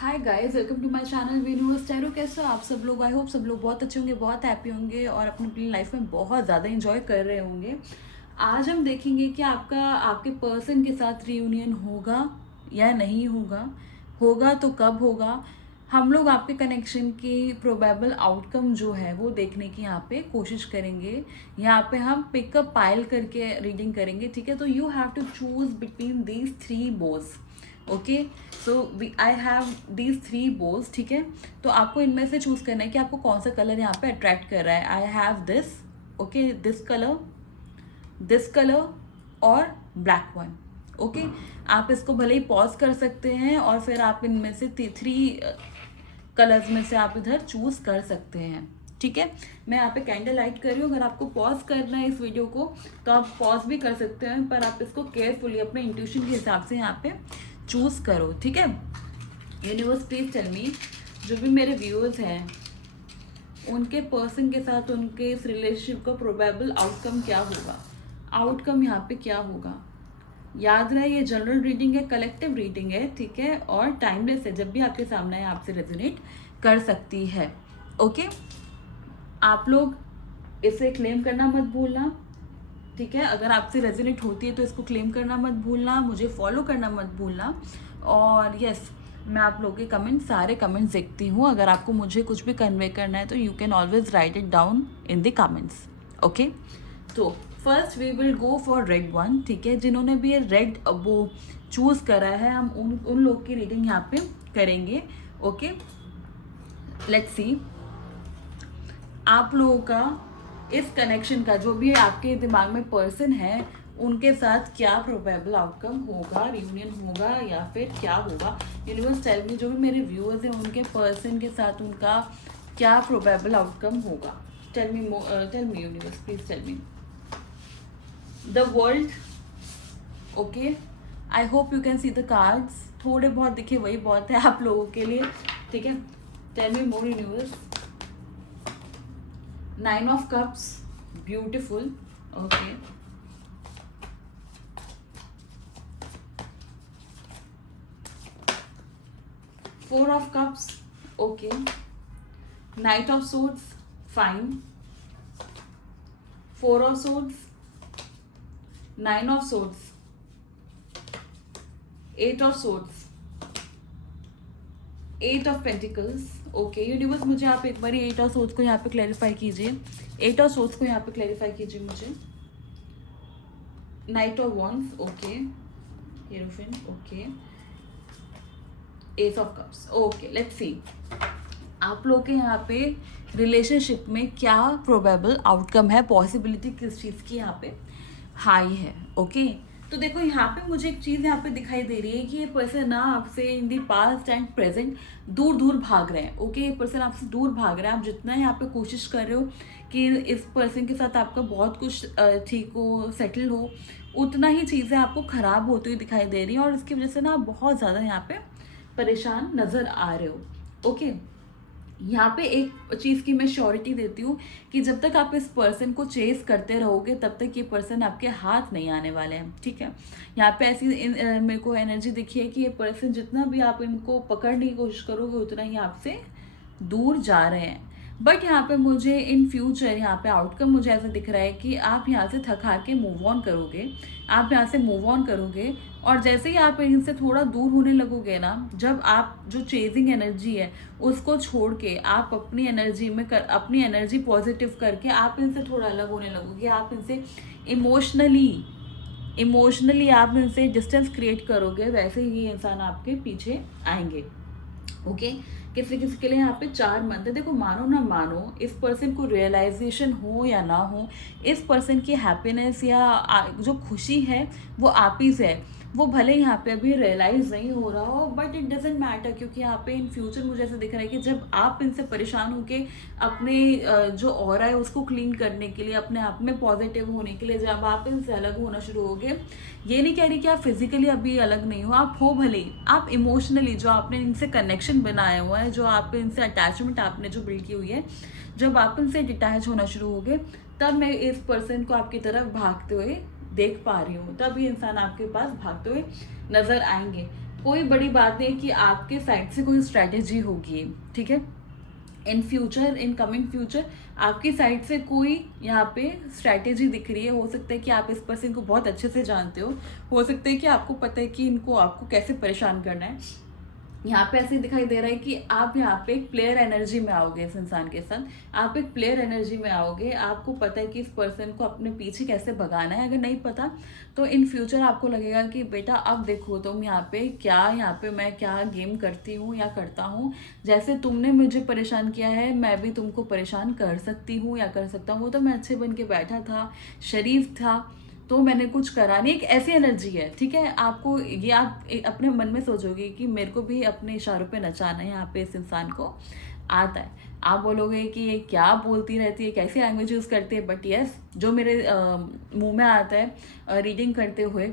Hi guys, welcome to my channel वीनूअर्स tarot. कैसे हो आप सब लोग? आई होप सब लोग बहुत अच्छे होंगे, बहुत हैप्पी होंगे और अपनी अपनी लाइफ में बहुत ज़्यादा इंजॉय कर रहे होंगे। आज हम देखेंगे कि आपके पर्सन के साथ रियूनियन होगा या नहीं होगा। होगा तो कब होगा। हम लोग आपके कनेक्शन की प्रोबेबल आउटकम जो है वो देखने की यहाँ पे कोशिश करेंगे। यहाँ पे हम पिकअप पाइल करके रीडिंग करेंगे, ठीक है। तो you have to choose between these three bowls. Okay, so I have these three bowls, ठीक है। तो आपको इनमें से चूज करना है कि आपको कौन सा कलर यहाँ पे अट्रैक्ट कर रहा है। I have this, okay, this colour और ब्लैक वन। ओके, आप इसको भले ही पॉज कर सकते हैं और फिर आप इनमें से थ्री कलर्स में से आप इधर चूज कर सकते हैं, ठीक है। मैं यहाँ पे कैंडल लाइट कर रही हूँ। अगर आपको पॉज करना है इस वीडियो को तो आप पॉज भी कर सकते हैं, पर आप इसको केयरफुली अपने इंट्यूशन के हिसाब से यहाँ पे चूज करो, ठीक है। यूनिवर्स प्लीज टेल मी, जो भी मेरे व्यूअर्स हैं उनके पर्सन के साथ उनके इस रिलेशनशिप का प्रोबेबल आउटकम क्या होगा। आउटकम यहाँ पे क्या होगा। याद रहे ये जनरल रीडिंग है, कलेक्टिव रीडिंग है, ठीक है, और टाइमलेस है। जब भी आपके सामने है आपसे रेजोनेट कर सकती है। ओके, आप लोग इसे क्लेम करना मत भूलना, ठीक है। अगर आपसे रेजोनेट होती है तो इसको क्लेम करना मत भूलना, मुझे फॉलो करना मत भूलना। और यस, मैं आप लोगों के कमेंट, सारे कमेंट्स देखती हूँ। अगर आपको मुझे कुछ भी कन्वे करना है तो you can always write it down in the comments. Okay, तो first we will go for red one, ठीक है। जिन्होंने भी ये रेड वो चूज करा है, हम उन लोग की रीडिंग यहाँ पे करेंगे। ओके, लेट्स सी आप लोगों का इस कनेक्शन का, जो भी आपके दिमाग में पर्सन है उनके साथ क्या प्रोबेबल आउटकम होगा। रियूनियन होगा या फिर क्या होगा। यूनिवर्स टेल मी, जो भी मेरे व्यूअर्स हैं उनके पर्सन के साथ उनका क्या प्रोबेबल आउटकम होगा। Tell me universe, please tell me. The world, okay, I hope you can see the cards. थोड़े बहुत दिखे वही बहुत है आप लोगों के लिए, ठीक है। Tell me more universe. Nine of Cups, beautiful. Okay. Four of Cups, okay. Knight of Swords, fine. Four of Swords, Nine of Swords, Eight of Swords, Eight of Pentacles. Okay universe, मुझे आप एक बार eight of swords को यहाँ पे clarify कीजिए। Eight of swords को यहाँ पे क्लैरिफाई कीजिए मुझे। Knight of wands, okay, heroine, okay, ace of cups. Okay, let's see आप लोग के यहाँ पे रिलेशनशिप में क्या प्रोबेबल आउटकम है, पॉसिबिलिटी किस चीज़ की यहाँ पे हाई है। ओके, तो देखो यहाँ पे मुझे एक चीज़ यहाँ पे दिखाई दे रही है कि ये पर्सन ना आपसे इन दी पास्ट एंड प्रेजेंट दूर दूर भाग रहे हैं। ओके, ये पर्सन आपसे दूर भाग रहा है। आप जितना यहाँ पे कोशिश कर रहे हो कि इस पर्सन के साथ आपका बहुत कुछ ठीक हो, सेटल हो, उतना ही चीज़ें आपको ख़राब होती हुई दिखाई दे रही हैं और इसकी वजह से ना आप बहुत ज़्यादा यहाँ पे परेशान नज़र आ रहे हो। ओके, यहाँ पे एक चीज़ की मैं श्योरिटी देती हूँ कि जब तक आप इस पर्सन को चेस करते रहोगे तब तक ये पर्सन आपके हाथ नहीं आने वाले हैं, ठीक है। यहाँ पे ऐसी मेरे को एनर्जी दिखी है कि ये पर्सन जितना भी आप इनको पकड़ने की कोशिश करोगे उतना ही आपसे दूर जा रहे हैं। बट यहाँ पे मुझे इन फ्यूचर यहाँ पे आउटकम मुझे ऐसा दिख रहा है कि आप यहाँ से थक हार के मूव ऑन करोगे। आप यहाँ से मूव ऑन करोगे और जैसे ही आप इनसे थोड़ा दूर होने लगोगे ना, जब आप जो चेजिंग एनर्जी है उसको छोड़ के आप अपनी एनर्जी में अपनी एनर्जी पॉजिटिव करके आप इनसे थोड़ा अलग होने लगोगे। आप इनसे इमोशनली आप इनसे डिस्टेंस क्रिएट करोगे, वैसे ही इंसान आपके पीछे आएंगे। ओके, किसी किसी के लिए यहाँ पे 4 मंथ है। देखो, मानो ना मानो, इस पर्सन को रियलाइजेशन हो या ना हो, इस पर्सन की हैप्पीनेस या जो खुशी है वो आप ही से है। वो भले यहाँ पे अभी रियलाइज नहीं हो रहा हो, बट इट डजेंट मैटर, क्योंकि यहाँ पे इन फ्यूचर मुझे ऐसा दिख रहा है कि जब आप इनसे परेशान होके अपने जो ऑरा है उसको क्लीन करने के लिए, अपने आप में पॉजिटिव होने के लिए जब आप इनसे अलग होना शुरू होगे, ये नहीं कह रही कि आप फिजिकली अभी अलग नहीं हो, आप हो भले ही, आप इमोशनली जो आपने इनसे कनेक्शन बनाया हुआ है, जो आप इनसे अटैचमेंट आपने जो बिल्ड की हुई है, जब आप इनसे डिटैच होना शुरू होगे तब मैं इस पर्सन को आपकी तरफ भागते हुए देख पा रही हूँ, तब ये इंसान आपके पास भागते हुए नजर आएंगे। कोई बड़ी बात नहीं कि आपके साइड से कोई स्ट्रैटेजी होगी, ठीक है। In future, in coming future आपकी साइड से कोई यहाँ पे स्ट्रैटेजी दिख रही है। हो सकता है कि आप इस पर्सन को बहुत अच्छे से जानते हो सकता है कि आपको पता है कि इनको आपको कैसे परेशान करना है। यहाँ पे ऐसे दिखाई दे रहा है कि आप यहाँ पे एक प्लेयर एनर्जी में आओगे इस इंसान के साथ। आप एक प्लेयर एनर्जी में आओगे, आपको पता है कि इस पर्सन को अपने पीछे कैसे भगाना है। अगर नहीं पता तो इन फ्यूचर आपको लगेगा कि बेटा अब देखो तुम यहाँ पे मैं क्या गेम करती हूँ या करता हूँ। जैसे तुमने मुझे परेशान किया है, मैं भी तुमको परेशान कर सकती हूँ या कर सकता हूँ। वो तो मैं अच्छे बन के बैठा था, शरीफ था, तो मैंने कुछ करा नहीं। एक ऐसी एनर्जी है, ठीक है। आपको ये आप अपने मन में सोचोगे कि मेरे को भी अपने इशारों पे नचाना है, यहाँ पे इस इंसान को आता है। आप बोलोगे कि ये क्या बोलती रहती है, कैसी लैंग्वेज यूज़ करती है, बट यस, जो मेरे मुंह में आता है रीडिंग करते हुए,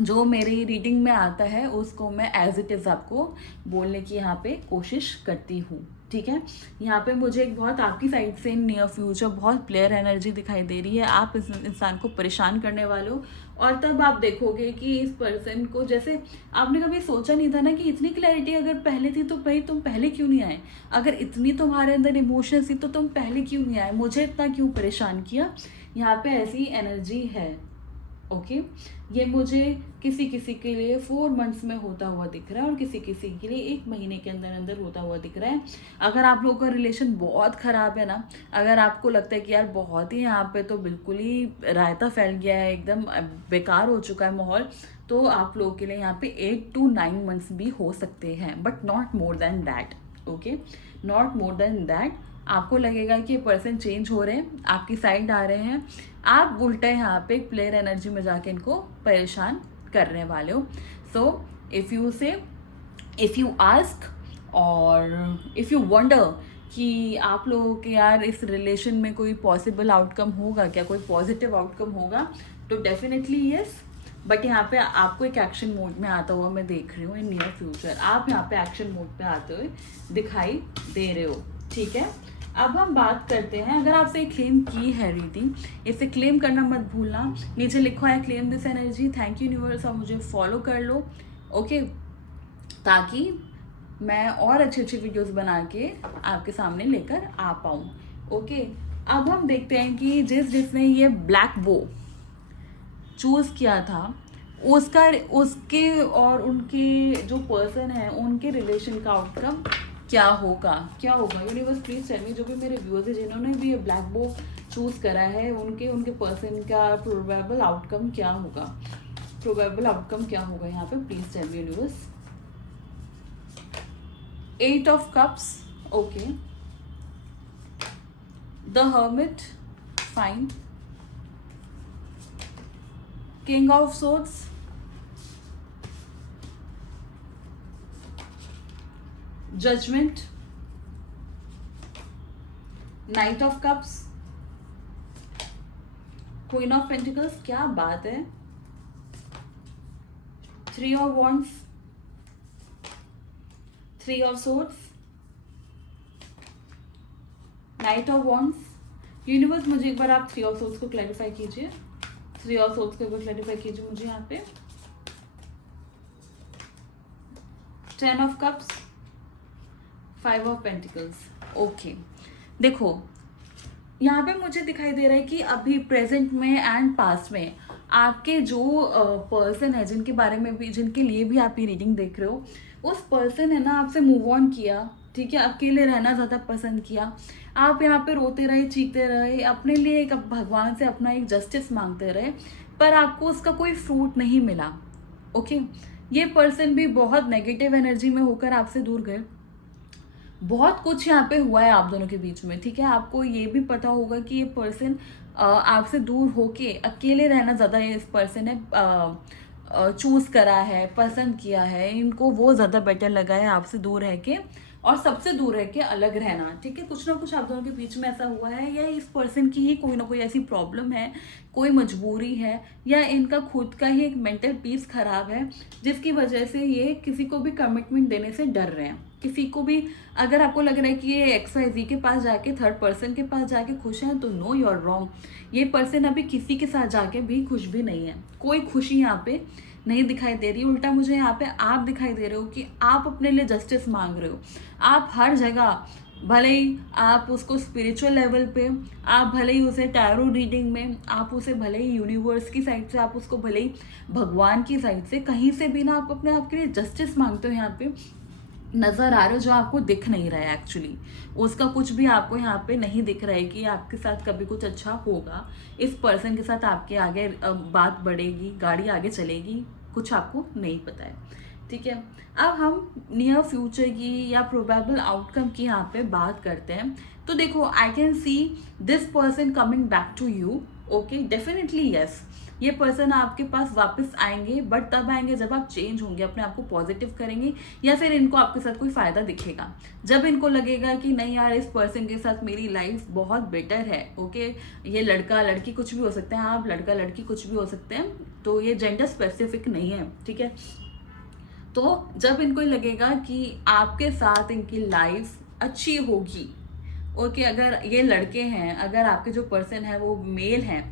जो मेरी रीडिंग में आता है उसको मैं एज इट इज़ आपको बोलने की यहाँ पे कोशिश करती हूँ, ठीक है। यहाँ पे मुझे एक बहुत आपकी साइड से नियर फ्यूचर बहुत प्लेयर एनर्जी दिखाई दे रही है। आप इस इंसान को परेशान करने वाले हो, और तब आप देखोगे कि इस पर्सन को, जैसे आपने कभी सोचा नहीं था ना कि इतनी क्लैरिटी अगर पहले थी तो भाई तुम पहले क्यों नहीं आए। अगर इतनी तुम्हारे अंदर इमोशंस थी तो तुम पहले क्यों नहीं आए, मुझे इतना क्यों परेशान किया। यहाँ पे ऐसी एनर्जी है, ओके। ये मुझे किसी किसी के लिए 4 मंथ्स में होता हुआ दिख रहा है और किसी किसी के लिए 1 महीने के अंदर अंदर होता हुआ दिख रहा है। अगर आप लोगों का रिलेशन बहुत ख़राब है ना, अगर आपको लगता है कि यार बहुत ही यहाँ पे तो बिल्कुल ही रायता फैल गया है, एकदम बेकार हो चुका है माहौल, तो आप लोगों के लिए यहाँ पे 8 to 9 मंथ्स भी हो सकते हैं, but not more than that, okay, not more than that. आपको लगेगा कि ये पर्सन चेंज हो रहे हैं, आपकी साइड आ रहे हैं, आप उल्टा यहाँ पे एक प्लेयर एनर्जी में जाके इनको परेशान करने वाले हो। सो इफ़ यू आस्क और इफ़ यू वंडर कि आप लोगों के यार इस रिलेशन में कोई पॉसिबल आउटकम होगा क्या, कोई पॉजिटिव आउटकम होगा, तो डेफिनेटली यस। बट यहाँ पे आपको एक एक्शन मोड में आता हुआ मैं देख रही हूँ इन नियर फ्यूचर। आप यहाँ पे एक्शन मोड पे आते हुए दिखाई दे रहे हो, ठीक है। अब हम बात करते हैं, अगर आपसे क्लेम की है रीडिंग, इसे क्लेम करना मत भूलना। नीचे लिखा है claim this energy, thank you universe, और मुझे फॉलो कर लो, ओके, ताकि मैं और अच्छी अच्छी वीडियोस बना के आपके सामने लेकर आ पाऊँ, ओके। अब हम देखते हैं कि जिसने ये ब्लैक बो चूज़ किया था उसके और उनके जो पर्सन है उनके रिलेशन का आउटकम क्या होगा यूनिवर्स प्लीज टेल मी। जो भी मेरे व्यूअर्स हैं जिन्होंने भी ये ब्लैक बो चूज़ करा है, उनके पर्सन का प्रोबेबल आउटकम क्या होगा, यहाँ पे please tell me universe. 8 of cups, okay, the hermit, fine, king of swords, judgment, knight of cups, queen of pentacles, क्या बात है, 3 of wands, 3 of swords, night of wands. Universe मुझे एक बार आप 3 ऑफ सोर्ड्स को क्लैरिफाई कीजिए, 3 of swords को एक बार क्लैरिफाई कीजिए मुझे यहाँ पे। 10 of cups, 5 of pentacles, okay. देखो यहाँ पे मुझे दिखाई दे रहा है कि अभी प्रेजेंट में एंड पास्ट में आपके जो पर्सन है जिनके बारे में भी, जिनके लिए भी आप ये रीडिंग देख रहे हो, उस पर्सन है ना आपसे मूव ऑन किया, ठीक है, अकेले रहना ज़्यादा पसंद किया। आप यहाँ पे रोते रहे, चीखते रहे, अपने लिए एक भगवान से अपना एक जस्टिस मांगते रहे, पर आपको उसका कोई फ्रूट नहीं मिला, ओके। ये पर्सन भी बहुत नेगेटिव एनर्जी में होकर आपसे दूर गए। बहुत कुछ यहाँ पे हुआ है आप दोनों के बीच में, ठीक है। आपको ये भी पता होगा कि ये पर्सन आपसे दूर होके अकेले रहना ज़्यादा इस पर्सन ने चूज़ करा है, पसंद किया है, इनको वो ज़्यादा बेटर लगा है आपसे दूर रह के, और सबसे दूर रह के अलग रहना, ठीक है। कुछ ना कुछ आप दोनों के बीच में ऐसा हुआ है, या इस पर्सन की ही कोई ना कोई ऐसी प्रॉब्लम है, कोई मजबूरी है, या इनका खुद का ही एक मेंटल पीस खराब है, जिसकी वजह से ये किसी को भी कमिटमेंट देने से डर रहे हैं। किसी को भी अगर आपको लग रहा है कि ये XYZ के पास जाके, थर्ड पर्सन के पास जाके खुश हैं, तो नो, यू आर रॉन्ग। ये पर्सन अभी किसी के साथ जाके भी खुश भी नहीं है, कोई खुशी यहाँ पे नहीं दिखाई दे रही, उल्टा मुझे यहाँ पे आप दिखाई दे रहे हो कि आप अपने लिए जस्टिस मांग रहे हो। आप हर जगह, भले ही आप उसको स्पिरिचुअल लेवल पे, आप भले ही उसे टैरो रीडिंग में, आप उसे भले ही यूनिवर्स की साइड से, आप उसको भले ही भगवान की साइड से, कहीं से भी ना आप अपने आप के लिए जस्टिस मांगते हो। यहाँ पे नज़र आ रहे हो जो आपको दिख नहीं रहा है एक्चुअली, उसका कुछ भी आपको यहाँ पे नहीं दिख रहा है कि आपके साथ कभी कुछ अच्छा होगा, इस पर्सन के साथ आपके आगे बात बढ़ेगी, गाड़ी आगे चलेगी, कुछ आपको नहीं पता है। ठीक है, अब हम नियर फ्यूचर की या प्रोबेबल आउटकम की यहाँ पे बात करते हैं। तो देखो, I can see this person coming back to you. Okay, definitely yes, ये पर्सन आपके पास वापस आएंगे, बट तब आएंगे जब आप चेंज होंगे, अपने आप को पॉजिटिव करेंगे, या फिर इनको आपके साथ कोई फ़ायदा दिखेगा। जब इनको लगेगा कि नहीं यार, इस पर्सन के साथ मेरी लाइफ बहुत बेटर है। ओके, ये लड़का लड़की कुछ भी हो सकते हैं, आप लड़का लड़की कुछ भी हो सकते हैं, तो ये जेंडर स्पेसिफिक नहीं है। ठीक है, तो जब इनको लगेगा कि आपके साथ इनकी लाइफ अच्छी होगी। ओके, अगर ये लड़के हैं, अगर आपके जो पर्सन है वो मेल हैं,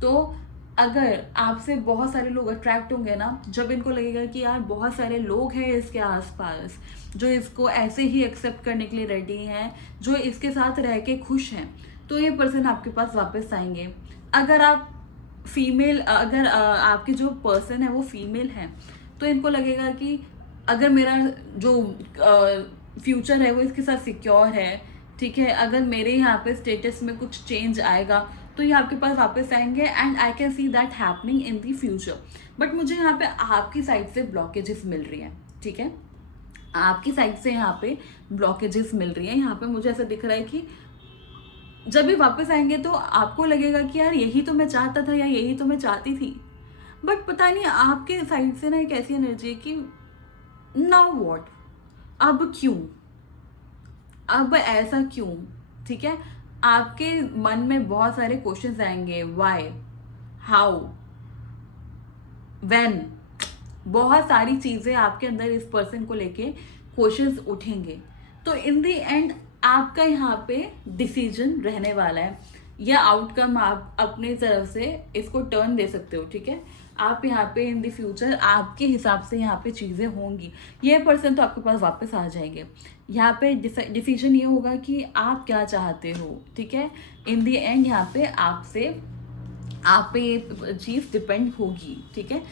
तो अगर आपसे बहुत सारे लोग अट्रैक्ट होंगे ना, जब इनको लगेगा कि यार बहुत सारे लोग हैं इसके आसपास जो इसको ऐसे ही एक्सेप्ट करने के लिए रेडी हैं, जो इसके साथ रह के खुश हैं, तो ये पर्सन आपके पास वापस आएंगे। अगर आप फीमेल, अगर आपके जो पर्सन है वो फीमेल है, तो इनको लगेगा कि अगर मेरा जो फ्यूचर है वो इसके साथ सिक्योर है, ठीक है, अगर मेरे यहाँ पे स्टेटस में कुछ चेंज आएगा तो ये आपके पास वापस आएंगे, and I can see that happening in the future. But मुझे यहाँ पे आपकी साइड से ब्लॉकेजेस मिल रही हैं। ठीक है, आपकी साइड से यहाँ पे ब्लॉकेजेस मिल रही हैं। यहाँ पे मुझे ऐसा दिख रहा है कि जब भी वापस आएंगे तो आपको लगेगा कि यार यही तो मैं चाहता था, या यही तो मैं चाहती थी, बट पता नहीं आपके साइड से ना एक ऐसी एनर्जी है कि नाउ व्हाट, अब क्यों, अब ऐसा क्यों। ठीक है, आपके मन में बहुत सारे क्वेश्चंस आएंगे, व्हाई, हाउ, व्हेन, बहुत सारी चीज़ें आपके अंदर इस पर्सन को लेके क्वेश्चंस उठेंगे। तो इन द एंड आपका यहाँ पे डिसीजन रहने वाला है, या आउटकम आप अपने तरफ से इसको टर्न दे सकते हो। ठीक है, आप यहाँ पे इन द फ्यूचर आपके हिसाब से यहाँ पे चीज़ें होंगी। ये पर्सन तो आपके पास वापस आ जाएंगे। यहाँ पे डिसीजन ये होगा कि आप क्या चाहते हो। ठीक है, इन द एंड यहाँ पे आपसे, आप पे ये चीज़ डिपेंड होगी। ठीक है,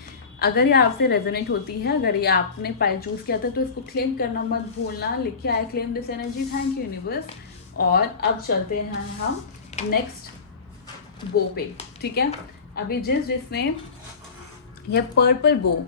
अगर ये आपसे रेजोनेट होती है, अगर ये आपने पाइल चूज किया था, तो इसको क्लेम करना मत भूलना। लिखिए I claim this energy, thank you universe. और अब चलते हैं हम नेक्स्ट बो पे। ठीक है, अभी जिसने ये पर्पल बो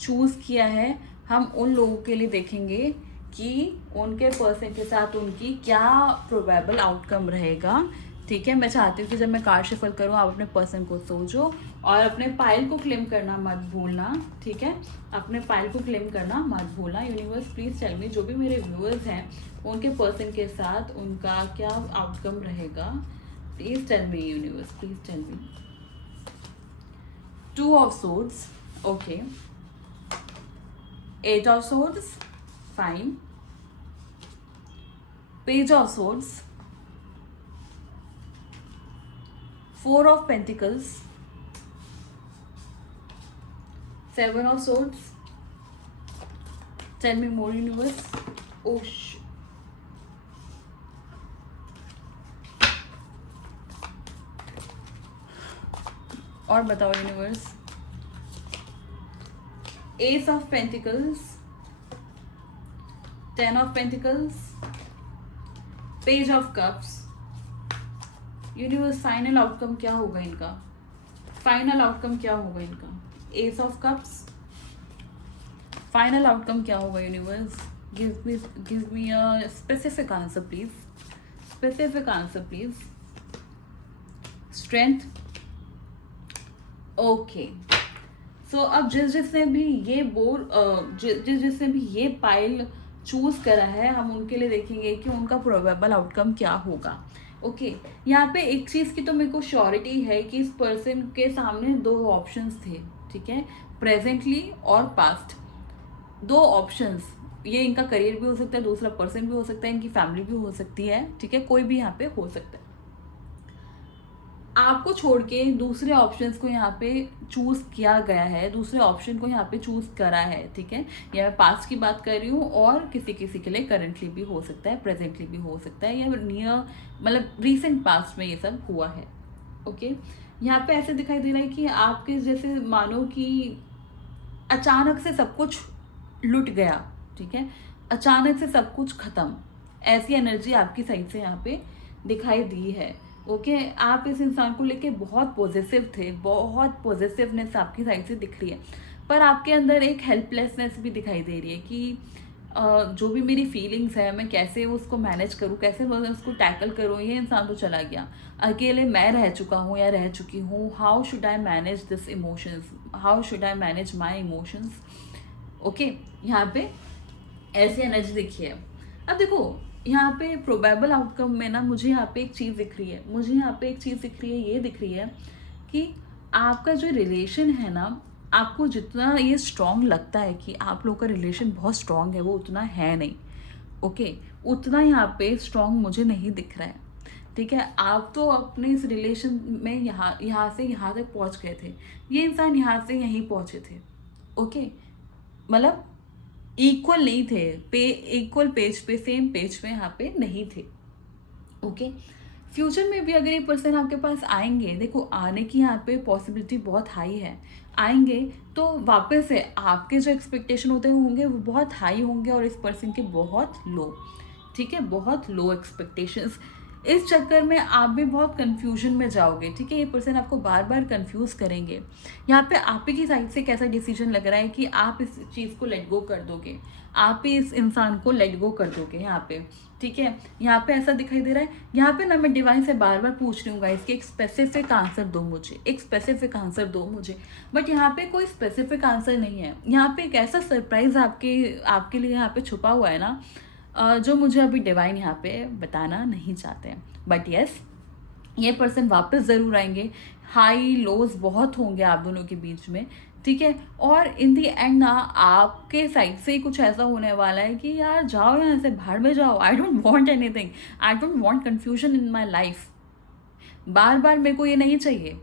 चूज किया है, हम उन लोगों के लिए देखेंगे कि उनके पर्सन के साथ उनकी क्या प्रोबेबल आउटकम रहेगा। ठीक है, मैं चाहती हूँ कि जब मैं कार्ड शफल करूँ आप अपने पर्सन को सोचो और अपने पाइल को क्लेम करना मत भूलना। ठीक है, अपने पाइल को क्लेम करना मत भूलना। यूनिवर्स प्लीज टेल मी, जो भी मेरे व्यूअर्स हैं उनके पर्सन के साथ उनका क्या आउटकम रहेगा। Please tell me universe, please tell me. 2 of swords, okay. 8 of swords, fine. Page of swords, 4 of pentacles, 7 of swords. Tell me more universe. Oh और बताओ universe. Ace of pentacles, 10 of pentacles, page of cups. Universe final outcome क्या होगा इनका, final outcome क्या होगा इनका। Ace of cups, final outcome क्या होगा universe. Give me a specific answer please, specific answer please. Strength, okay. So अब जिसने भी ये जिसने भी ये पाइल चूज करा है, हम उनके लिए देखेंगे कि उनका प्रोबेबल आउटकम क्या होगा। ओके, यहाँ पे एक चीज़ की तो मेरे को श्योरिटी है कि इस पर्सन के सामने 2 ऑप्शंस थे। ठीक है, प्रेजेंटली और पास्ट, 2 ऑप्शंस। ये इनका करियर भी हो सकता है, दूसरा पर्सन भी हो सकता है, इनकी फैमिली भी हो सकती है। ठीक है, कोई भी यहाँ पे हो सकता है। आपको छोड़ के दूसरे ऑप्शंस को यहाँ पे चूज़ किया गया है, दूसरे ऑप्शन को यहाँ पे चूज़ करा है, ठीक है। या मैं पास्ट की बात कर रही हूँ, और किसी किसी के लिए करंटली भी हो सकता है, प्रेजेंटली भी हो सकता है, या नियर मतलब रीसेंट पास्ट में ये सब हुआ है। ओके, यहाँ पे ऐसे दिखाई दे रहा है कि आपके जैसे मानो कि अचानक से सब कुछ लुट गया, ठीक है, अचानक से सब कुछ खत्म, ऐसी एनर्जी आपकी साइड से यहाँ पे दिखाई दी है। ओके, आप इस इंसान को लेके बहुत पॉजिटिव थे, बहुत पॉजिटिवनेस आपकी साइड से दिख रही है, पर आपके अंदर एक हेल्पलेसनेस भी दिखाई दे रही है कि जो भी मेरी फीलिंग्स है मैं कैसे उसको मैनेज करूँ, कैसे मैं उसको टैकल करूँ, ये इंसान तो चला गया, अकेले मैं रह चुका हूँ या रह चुकी हूँ, how should I manage this emotions, how should I manage my emotions. Okay, यहाँ पे ऐसी एनर्जी दिखी है। अब देखो यहाँ पे प्रोबेबल आउटकम में ना मुझे यहाँ पे एक चीज़ दिख रही है, मुझे यहाँ पे एक चीज़ दिख रही है, ये दिख रही है कि आपका जो रिलेशन है ना, आपको जितना ये स्ट्रॉन्ग लगता है कि आप लोग का रिलेशन बहुत स्ट्रॉन्ग है, वो उतना है नहीं। ओके, उतना यहाँ पे स्ट्रॉन्ग मुझे नहीं दिख रहा है, ठीक है। आप तो अपने इस रिलेशन में यहाँ से यहाँ तक पहुँच गए थे, ये इंसान यहाँ से यहीं पहुँचे थे। ओके, मतलब इक्वल नहीं थे, इक्वल पेज पे, सेम पेज पे यहाँ पे नहीं थे। ओके, फ्यूचर में भी अगर ये पर्सन आपके पास आएंगे, देखो आने की यहाँ पे पॉसिबिलिटी बहुत हाई है, आएंगे तो वापस से आपके जो एक्सपेक्टेशन होते होंगे वो बहुत हाई होंगे और इस पर्सन के बहुत लो, ठीक है, बहुत लो एक्सपेक्टेशंस। इस चक्कर में आप भी बहुत कंफ्यूजन में जाओगे, ठीक है। ये पर्सन आपको बार बार कंफ्यूज करेंगे। यहाँ पे आप ही की साइड से कैसा डिसीजन लग रहा है कि आप इस चीज़ को लेट गो कर दोगे, आप ही इस इंसान को लेट गो कर दोगे यहाँ पे, ठीक है। यहाँ पे ऐसा दिखाई दे रहा है। यहाँ पे ना मैं डिवाइन से बार बार पूछ रही हूँ गाइस कि एक स्पेसिफिक आंसर दो मुझे, एक स्पेसिफिक आंसर दो मुझे, बट यहाँ पे कोई स्पेसिफिक आंसर नहीं है। यहाँ पे एक ऐसा सरप्राइज आपके लिए यहाँ पे छुपा हुआ है ना, जो मुझे अभी डिवाइन यहाँ पे बताना नहीं चाहते हैं। बट यस, ये पर्सन वापस ज़रूर आएंगे, हाई लोज बहुत होंगे आप दोनों के बीच में, ठीक है। और इन दी एंड ना आपके साइड से ही कुछ ऐसा होने वाला है कि यार जाओ यहाँ से, बाहर में जाओ, I don't want anything, I don't want confusion in my life, बार बार मेरे को ये नहीं चाहिए।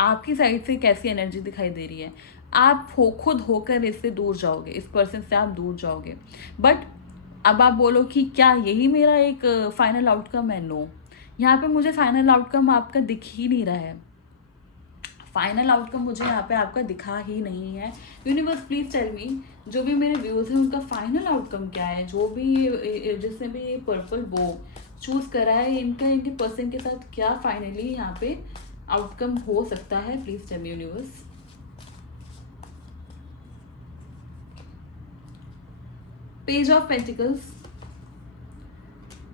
आपकी साइड से कैसी एनर्जी दिखाई दे रही है, आप खुद होकर इससे दूर जाओगे, इस पर्सन से आप दूर जाओगे। बट अब आप बोलो कि क्या यही मेरा एक फाइनल आउटकम है? नो, यहाँ पे मुझे फाइनल आउटकम आपका दिख ही नहीं रहा है, फाइनल आउटकम मुझे यहाँ पे आपका दिखा ही नहीं है। यूनिवर्स प्लीज टेल मी, जो भी मेरे व्यूज हैं उनका फाइनल आउटकम क्या है, जो भी जिसने भी ये पर्पल बो चूज करा है, इनके पर्सन के साथ क्या फाइनली यहाँ पे आउटकम हो सकता है, please tell me universe. Page of pentacles,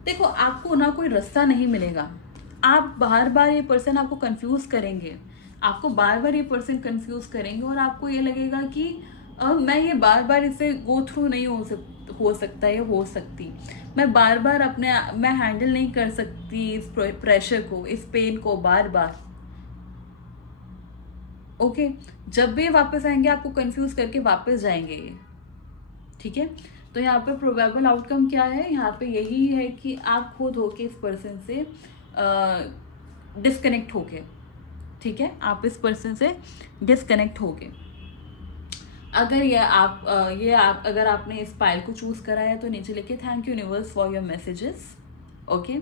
देखो आपको ना कोई रास्ता नहीं मिलेगा, आप बार बार ये पर्सन आपको कंफ्यूज करेंगे, आपको बार बार ये पर्सन कंफ्यूज करेंगे और आपको ये लगेगा कि मैं ये बार बार इसे गो थ्रू नहीं हो सकता या हो सकती, मैं बार बार मैं हैंडल नहीं कर सकती इस प्रेशर को, इस पेन को बार बार। ओके, जब भी वापस आएंगे आपको कंफ्यूज करके वापस जाएंगे ये, ठीक है। तो यहाँ पे प्रोबेबल आउटकम क्या है, यहाँ पे यही है कि आप खुद होके इस पर्सन से डिस्कनेक्ट होके, ठीक है, आप इस पर्सन से डिस्कनेक्ट होके। अगर आपने इस पाइल को चूज करा है तो नीचे लिखे thank you universe for your messages. Okay,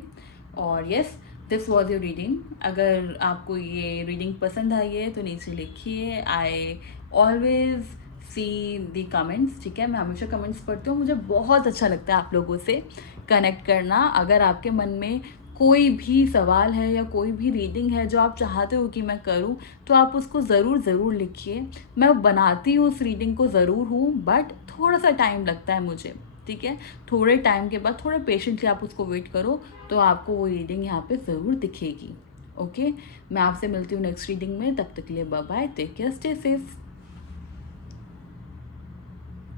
और yes, this was your reading. अगर आपको ये रीडिंग पसंद आई है तो नीचे लिखिए, I always see the comments, ठीक है। मैं हमेशा कमेंट्स पढ़ती हूँ, मुझे बहुत अच्छा लगता है आप लोगों से कनेक्ट करना। अगर आपके मन में कोई भी सवाल है या कोई भी रीडिंग है जो आप चाहते हो कि मैं करूँ, तो आप उसको ज़रूर लिखिए। मैं बनाती हूँ उस रीडिंग को ज़रूर हूँ, बट थोड़ा सा टाइम लगता है मुझे, ठीक है। थोड़े टाइम के बाद थोड़े पेशेंटली आप उसको वेट करो तो आपको वो रीडिंग यहाँ पे ज़रूर दिखेगी। ओके, मैं आपसे मिलती हूँ नेक्स्ट रीडिंग में, तब तक के लिए bye bye, take care, stay safe.